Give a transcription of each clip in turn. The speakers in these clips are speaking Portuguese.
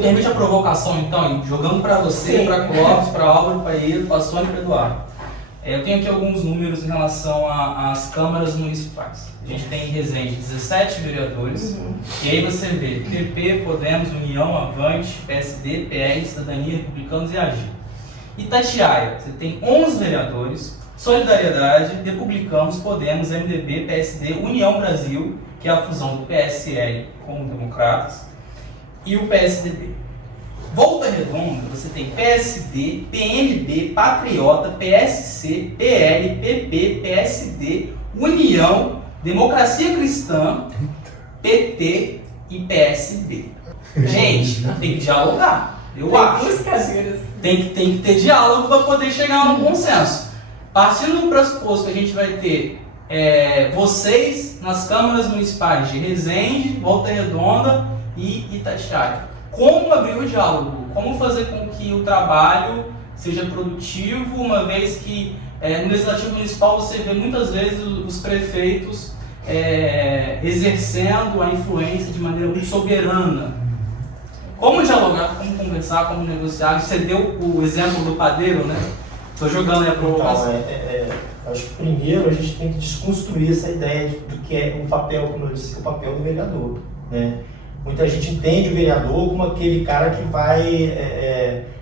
permite a provocação, então, jogando para você, para Clóvis, para Álvaro, para ele, para Sônia e para Eduardo. Eu tenho aqui alguns números em relação às câmaras municipais. A gente tem em Resende 17 vereadores, e aí você vê PP, Podemos, União, Avante, PSD, PL, Cidadania, Republicanos e Agir. Itatiaia, você tem 11 vereadores, Solidariedade, Republicanos, Podemos, MDB, PSD, União Brasil, que é a fusão do PSL com o Democratas, e o PSDB. Volta Redonda, você tem PSD, PMB, Patriota, PSC, PL, PP, PSD, União, Democracia Cristã, PT e PSB. Gente, tem que dialogar, eu acho. Tem que ter diálogo para poder chegar a um consenso. Partindo do pressuposto que a gente vai ter vocês nas câmaras municipais de Resende, Volta Redonda e Itatiaia. Como abrir o diálogo? Como fazer com que o trabalho seja produtivo, uma vez que no Legislativo Municipal você vê muitas vezes os prefeitos exercendo a influência de maneira muito soberana. Como dialogar, como conversar, como negociar? Você deu o exemplo do padeiro, né? Estou jogando aí a provocação. Acho que primeiro a gente tem que desconstruir essa ideia do que é o papel, como eu disse, o papel do vereador, né? Muita gente entende o vereador como aquele cara que vai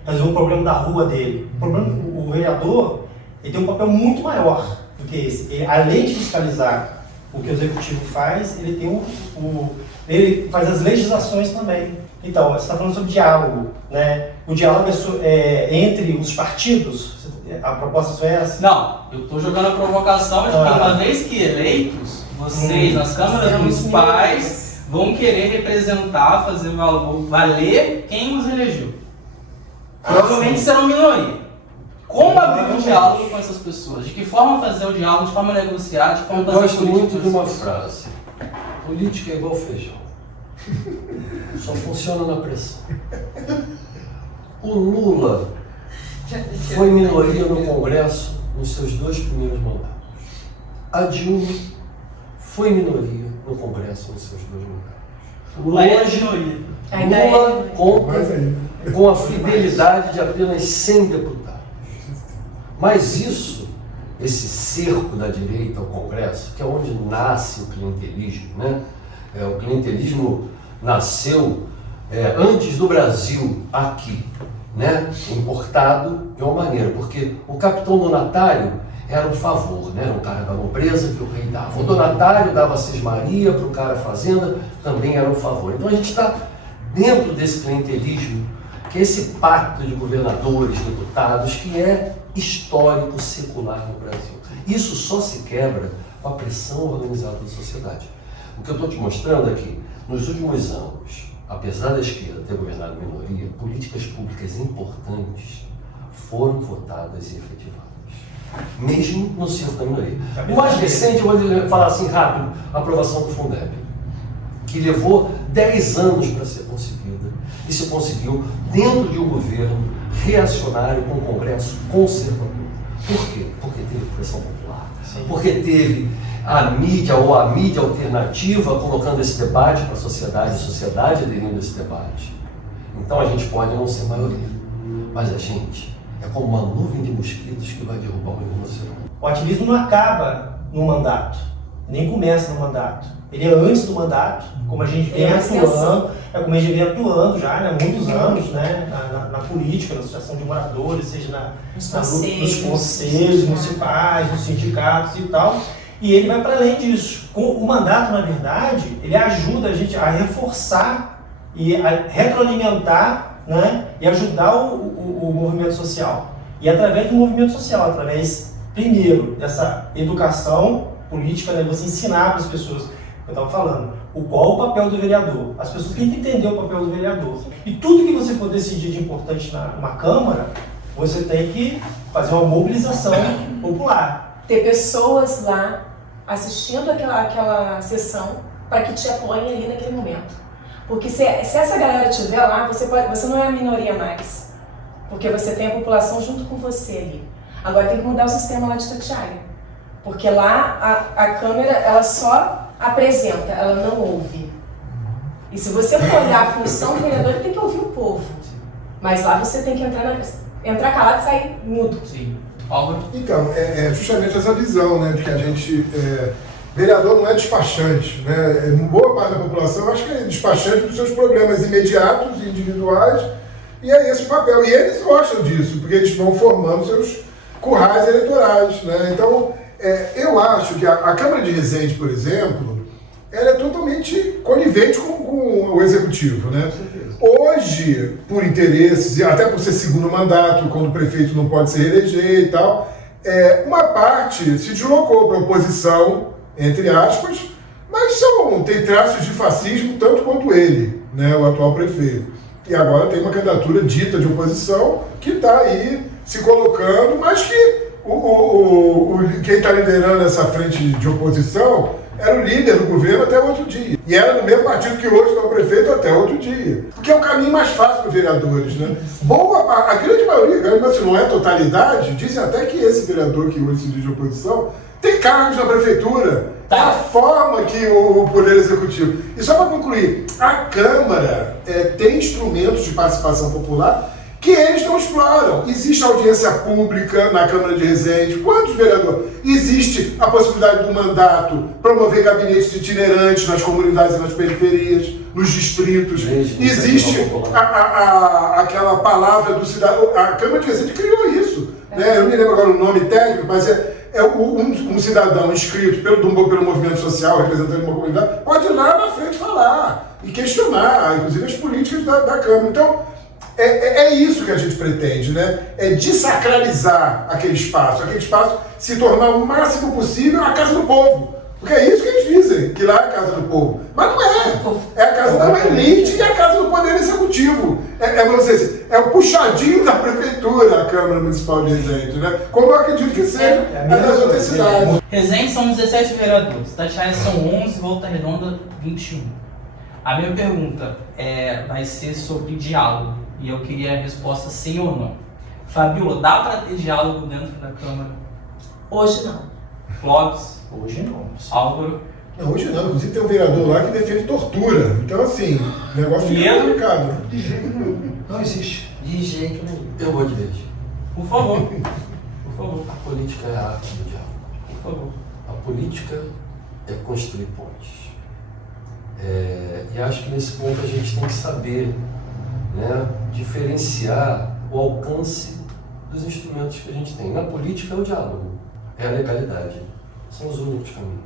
resolver o problema da rua dele. O vereador ele tem um papel muito maior do que esse. Além de fiscalizar o que o executivo faz, ele tem ele faz as legislações também. Então, você está falando sobre diálogo, né? O diálogo entre os partidos. A proposta sua é essa? Não, eu estou jogando a provocação de que uma vez que eleitos, vocês nas câmaras municipais vão querer representar, fazer valer quem os elegeu. Provavelmente serão minoria. Como abrir um diálogo com essas pessoas? De que forma fazer o diálogo, de forma negociar, de forma fazer Eu gosto muito de uma frase. Política é igual feijão. Só funciona na pressão. O Lula foi minoria no Congresso nos seus 2 primeiros mandatos. A Dilma foi minoria no Congresso nos seus 2 mandatos. Lula conta com a fidelidade de apenas 100 deputados. Mas esse cerco da direita ao Congresso, que é onde nasce o clientelismo, né? O clientelismo nasceu antes do Brasil aqui, né? Importado de uma maneira, porque o capitão donatário era um favor, né? Era um cara da nobreza que o rei dava. O donatário dava sesmaria para o cara fazenda, também era um favor. Então a gente está dentro desse clientelismo, que é esse pacto de governadores, deputados, que é histórico, secular no Brasil. Isso só se quebra com a pressão organizada da sociedade. O que eu estou te mostrando é que, nos últimos anos, apesar da esquerda ter governado minoria, políticas públicas importantes foram votadas e efetivadas, mesmo no centro da minoria. O mais recente, eu vou falar assim rápido, a aprovação do Fundeb, que levou 10 anos para ser conseguida, e se conseguiu dentro de um governo reacionário com um Congresso conservador. Por quê? Porque teve pressão popular. Sim. Porque teve a mídia alternativa colocando esse debate para a sociedade aderindo a esse debate. Então a gente pode não ser maioria, mas a gente é como uma nuvem de mosquitos que vai derrubar o rinoceronte. O ativismo não acaba no mandato, nem começa no mandato. Ele é antes do mandato, como a gente vem atuando já, né, há muitos anos, né, na política, na associação de moradores, seja nos conselhos municipais, nos sindicatos e tal. E ele vai para além disso. O mandato, na verdade, ele ajuda a gente a reforçar e a retroalimentar, né, e ajudar o movimento social. E através do movimento social, através, primeiro, dessa educação política, né, você ensinar para as pessoas, eu estava falando, qual o papel do vereador. As pessoas têm que entender o papel do vereador. E tudo que você for decidir de importante numa Câmara, você tem que fazer uma mobilização popular. Ter pessoas lá assistindo aquela sessão para que te apoiem ali naquele momento. Porque se essa galera estiver lá, você não é a minoria mais. Porque você tem a população junto com você ali. Agora tem que mudar o sistema lá de Itatiaia. Porque lá a Câmara, ela só apresenta, ela não ouve. E se você for olhar a função do vereador, ele tem que ouvir o povo. Mas lá você tem que entrar calado e sair mudo. Sim. Álvaro? Então, é justamente essa visão, né, de que a gente... vereador não é despachante, né? Boa parte da população acha que é despachante dos seus problemas imediatos e individuais, e é esse o papel. E eles gostam disso, porque eles vão formando seus currais eleitorais, né? Então, eu acho que a Câmara de Resende, por exemplo, ela é totalmente conivente com o Executivo, né? Hoje, por interesses, e até por ser segundo mandato, quando o prefeito não pode se reeleger e tal, uma parte se deslocou para a oposição, entre aspas, mas tem traços de fascismo tanto quanto ele, né, o atual prefeito. E agora tem uma candidatura dita de oposição que está aí se colocando, mas que quem está liderando essa frente de oposição era o líder do governo até o outro dia. E era no mesmo partido que hoje está o prefeito até o outro dia. Porque é o caminho mais fácil para os vereadores, né? A grande maioria, se não é totalidade, dizem até que esse vereador que hoje se diz de oposição tem cargos na prefeitura. É a forma que o Poder Executivo... E só para concluir, a Câmara tem instrumentos de participação popular que eles não exploram. Existe audiência pública na Câmara de Resende. Quantos vereadores? Existe a possibilidade do mandato promover gabinetes itinerantes nas comunidades e nas periferias, nos distritos. Existe aquela palavra do cidadão. A Câmara de Resende criou isso. Né? Eu não me lembro agora o nome técnico, mas um cidadão inscrito pelo movimento social, representante de uma comunidade, pode ir lá na frente falar e questionar, inclusive, as políticas da Câmara. Então, é isso que a gente pretende, né? É desacralizar aquele espaço se tornar o máximo possível a casa do povo. Porque é isso que eles dizem, que lá é a casa do povo. Mas não é. É a casa da elite e a casa do Poder Executivo. Vamos dizer assim, é o puxadinho da prefeitura, a Câmara Municipal de Resende, né? Como eu acredito que seja nas outras cidades. Resende são 17 vereadores, Itatiaia são 11, Volta Redonda 21. A minha pergunta vai ser sobre diálogo. E eu queria a resposta sim ou não. Fabiola, dá para ter diálogo dentro da Câmara? Hoje não. Clóvis? Hoje não. Álvaro? Não, hoje não. Inclusive tem um vereador lá que defende tortura. Então, assim, o negócio fica complicado. De jeito nenhum. Não existe. De jeito nenhum. Eu vou divertir. Por favor. Por favor. A política é a arte do diálogo. Por favor. A política é construir pontes. E acho que nesse ponto a gente tem que saber, né, diferenciar o alcance dos instrumentos que a gente tem. Na política é o diálogo, é a legalidade. São os únicos caminhos.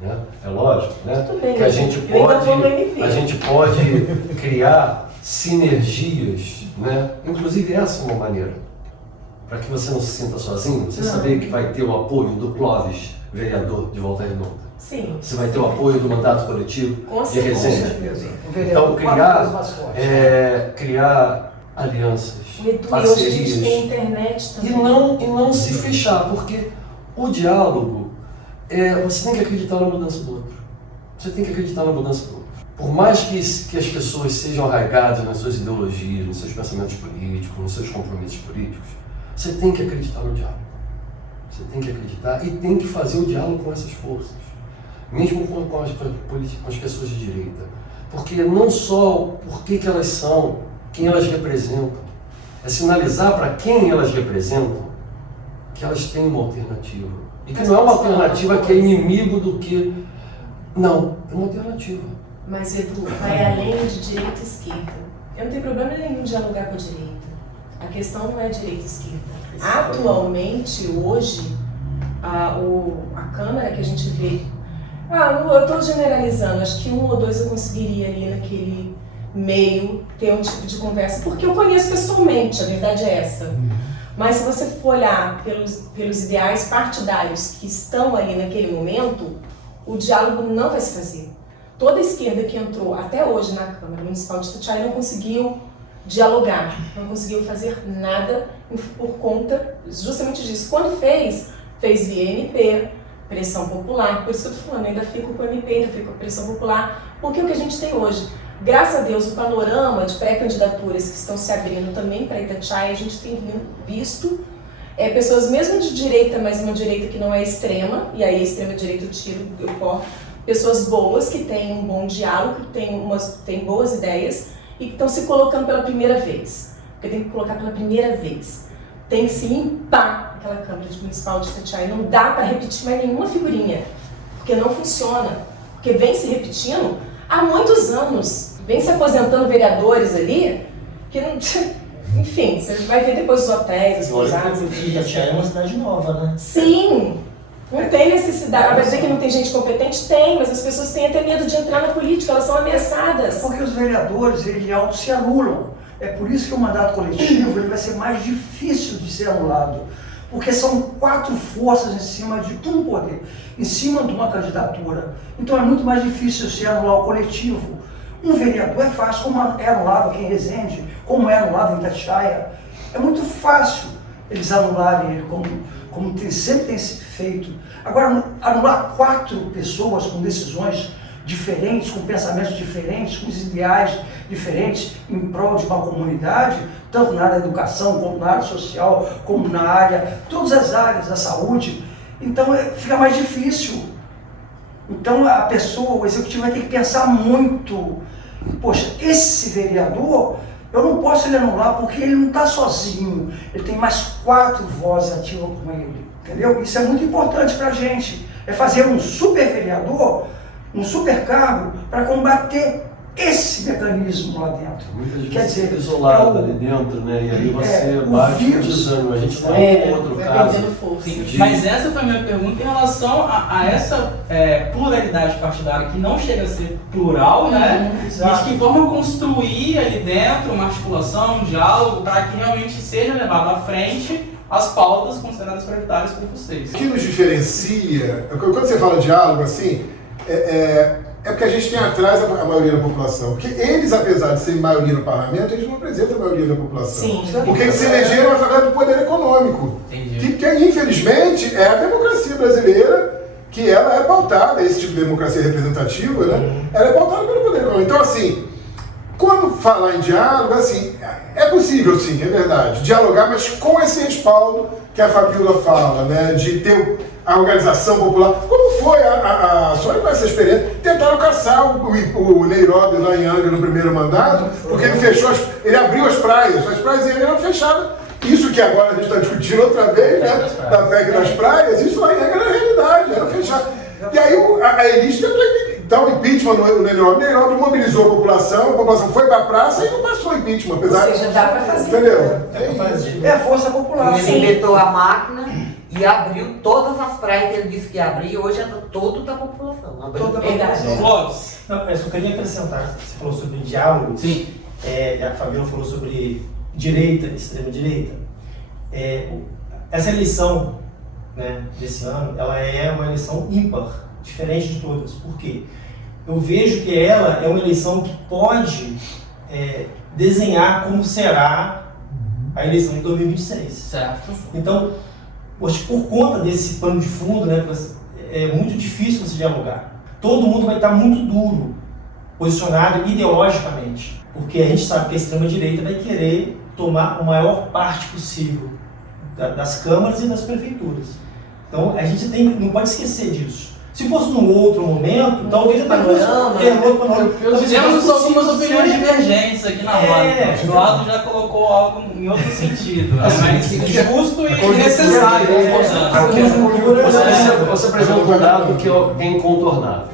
Né? É lógico, né, bem, que a gente pode criar sinergias, né? Inclusive essa é uma maneira, para que você não se sinta sozinho, você saber que vai ter o apoio do Clóvis, vereador de Volta Redonda. Sim. Você vai ter o apoio do mandato coletivo de Resende. Então, criar alianças, e parcerias. hoje a gente tem internet também. E não se fechar, porque o diálogo, você tem que acreditar na mudança do outro. Você tem que acreditar na mudança do outro. Por mais que as pessoas sejam arraigadas nas suas ideologias, nos seus pensamentos políticos, nos seus compromissos políticos, você tem que acreditar no diálogo. Você tem que acreditar e tem que fazer o diálogo com essas forças. Mesmo com as pessoas de direita. Porque não só por que elas são, quem elas representam, é sinalizar para quem elas representam que elas têm uma alternativa. E que não é uma alternativa que é inimigo do que... Não, é uma alternativa. Mas, Edu, vai além de direita e esquerda. Eu não tenho problema nenhum em dialogar com a direita. A questão não é direita e esquerda. Atualmente, hoje, a Câmara que a gente vê... eu estou generalizando, acho que 1 ou 2 eu conseguiria ali naquele meio ter um tipo de conversa, porque eu conheço pessoalmente, a verdade é essa. Mas se você for olhar pelos ideais partidários que estão ali naquele momento, o diálogo não vai se fazer. Toda a esquerda que entrou até hoje na Câmara Municipal de Itatiaia não conseguiu dialogar, não conseguiu fazer nada por conta justamente disso. Quando fez via MP, pressão popular, por isso que eu estou falando, ainda fico com o MP, ainda fico com a pressão popular, porque o que a gente tem hoje, graças a Deus, o panorama de pré-candidaturas que estão se abrindo também para Itatiaia, a gente tem visto pessoas mesmo de direita, mas uma direita que não é extrema, e aí a extrema direita eu corto, pessoas boas, que têm um bom diálogo, que têm boas ideias e que estão se colocando pela primeira vez. Porque tem que colocar pela primeira vez. Tem que se limpar aquela Câmara Municipal de Itatiaia. Não dá para repetir mais nenhuma figurinha, porque não funciona. Porque vem se repetindo há muitos anos. Vem se aposentando vereadores ali, que não... Enfim, você vai ver depois os hotéis, as pousadas. Itatiaia é uma cidade nova, né? Sim, não tem necessidade. Vai dizer que não tem gente competente? Tem, mas as pessoas têm até medo de entrar na política, elas são ameaçadas. Porque os vereadores, eles auto se anulam. É por isso que o mandato coletivo ele vai ser mais difícil de ser anulado. Porque são 4 forças em cima de um poder, em cima de uma candidatura. Então é muito mais difícil se anular o coletivo. Um vereador é fácil, como é anulado aqui em Resende, como é anulado em Itatiaia. É muito fácil eles anularem ele, como sempre tem sido feito. Agora, anular 4 pessoas com decisões diferentes, com pensamentos diferentes, com ideais diferentes em prol de uma comunidade, tanto na área da educação, como na área social, como na área, todas as áreas da saúde, então fica mais difícil. Então a pessoa, o executivo vai ter que pensar muito. Poxa, esse vereador, eu não posso ele anular porque ele não está sozinho, ele tem mais 4 vozes ativas com ele, entendeu? Isso é muito importante para a gente, é fazer um super vereador, um super cargo para combater esse mecanismo lá dentro. Muitas Quer vezes dizer, fica isolado é o- ali dentro, né? E aí você o bate o vírus. desânimo. A gente tem um outro vai caso. perdendo força. Sim, mas essa foi a minha pergunta em relação a essa pluralidade partidária que não chega a ser plural, né? E de que forma construir ali dentro uma articulação, um diálogo, para que realmente seja levado à frente as pautas consideradas prioritárias por vocês. O que nos diferencia, quando você fala diálogo assim, é porque a gente tem atrás a maioria da população. Porque eles, apesar de serem maioria no parlamento, eles não representam a maioria da população. Sim. Porque eles se elegeram através do poder econômico. Entendi. Que infelizmente é a democracia brasileira, que ela é pautada, esse tipo de democracia representativa, né? Ela é pautada pelo poder econômico. Então, assim, quando falar em diálogo, assim, é possível, sim, é verdade, dialogar, mas com esse respaldo que a Fabiola fala, né? De ter a organização popular. Como foi a Sônia com essa experiência? Tentaram caçar o Nairobi lá em Angra no primeiro mandato, porque ele fechou, ele abriu as praias eram fechadas. Isso que agora a gente está discutindo outra vez, né? Da PEC das praias, isso lá em Angra era realidade, era fechado. E aí a elite tentou dar o impeachment no Nairobi. Nairobi mobilizou a população foi para a praça e não passou o impeachment, apesar Ou seja, dá para fazer. Entendeu? É a força popular. Ele inventou a máquina e abriu todas as praias que ele disse que ia abrir, e hoje é todo da população. Abriu Toda a Verdade. população. Clóvis. Não, eu só queria acrescentar, você falou sobre diálogo, Sim. a Fabiola falou sobre direita, extrema-direita. Essa eleição, né, desse ano, ela é uma eleição ímpar, diferente de todas. Por quê? Eu vejo que ela é uma eleição que pode desenhar como será a eleição de 2026. Certo. Então, acho que por conta desse pano de fundo, né, é muito difícil você dialogar. Todo mundo vai estar muito duro, posicionado ideologicamente, porque a gente sabe que a extrema-direita vai querer tomar a maior parte possível das câmaras e das prefeituras. Então, a gente não pode esquecer disso. Se fosse num outro momento, talvez até fosse um outro panorama. Temos algumas opiniões divergentes aqui na roda. O Eduardo já colocou algo em outro sentido, né? Mas justo e necessário. Você apresentou um dado que é incontornável.